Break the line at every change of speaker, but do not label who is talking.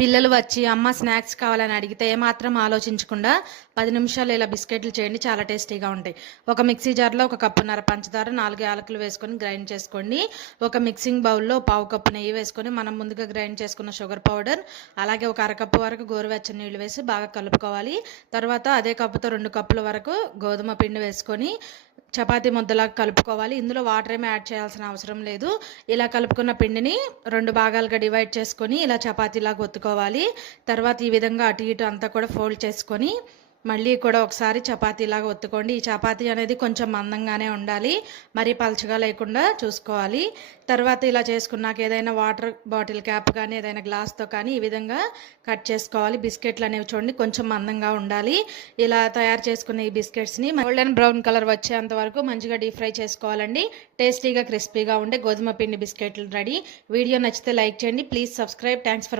పిల్లలు వచ్చి అమ్మ స్నాక్స్ కావాలని అడిగితే ఏమాత్రం ఆలోచించకుండా పది నిమిషాలు ఇలా బిస్కెట్లు చేయండి చాలా టేస్టీగా ఉంటాయి. ఒక మిక్సీ జార్లో ఒక కప్పున్నర పంచదార నాలుగు యాలకులు వేసుకొని గ్రైండ్ చేసుకోండి. ఒక మిక్సింగ్ బౌల్లో పావు కప్పు నెయ్యి వేసుకొని మనం ముందుగా గ్రైండ్ చేసుకున్న షుగర్ పౌడర్ అలాగే ఒక అరకప్పు వరకు గోరువెచ్చని నీళ్ళు వేసి బాగా కలుపుకోవాలి. తర్వాత అదే కప్పుతో రెండు కప్పుల వరకు గోధుమ పిండి వేసుకొని చపాతీ ముద్దలాగా కలుపుకోవాలి. ఇందులో వాటర్ ఏమి యాడ్ చేయాల్సిన అవసరం లేదు. ఇలా కలుపుకున్న పిండిని రెండు భాగాలుగా డివైడ్ చేసుకొని ఇలా చపాతీలాగా ఒత్తుకోవాలి. తర్వాత ఈ విధంగా అటు ఇటు అంతా కూడా ఫోల్డ్ చేసుకొని మళ్ళీ కూడా ఒకసారి చపాతీలాగా ఒత్తుకోండి. ఈ చపాతీ అనేది కొంచెం మందంగానే ఉండాలి. మరీ పలచగా లేకుండా చూసుకోవాలి. తర్వాత ఇలా చేసుకున్నాక ఏదైనా వాటర్ బాటిల్ క్యాప్ కానీ ఏదైనా గ్లాస్తో కానీ ఈ విధంగా కట్ చేసుకోవాలి. బిస్కెట్లు అనేవి చూడండి కొంచెం మందంగా ఉండాలి. ఇలా తయారు చేసుకున్న ఈ బిస్కెట్స్ని గోల్డెన్ బ్రౌన్ కలర్ వచ్చేంత వరకు మంచిగా డీప్ ఫ్రై చేసుకోవాలండి. టేస్టీగా క్రిస్పీగా ఉండే గోధుమ పిండి బిస్కెట్లు రెడీ. వీడియో నచ్చితే లైక్ చేయండి. Please subscribe thanks for